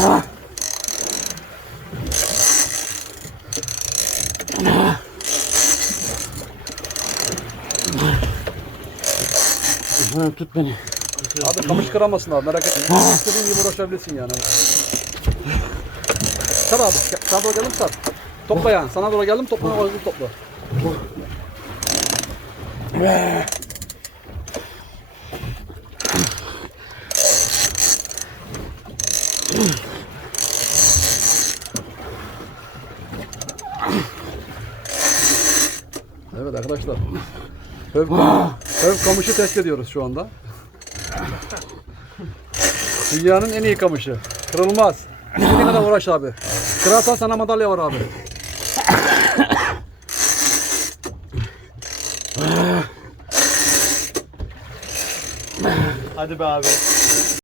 Ha, tut beni. Abi kamış kıramasın abi merak etme. İstediğin gibi uğraşabilirsin yani. Sar abi. Sana doğru geldim sar. Topla yani. Sana doğru geldim topla. Topla. topla. Evet arkadaşlar. Höv, höv kamışı test ediyoruz şu anda. Dünyanın en iyi kamışı. Kırılmaz. Ne kadar uğraş abi. Kırarsan sana madalya var abi. Hadi be abi.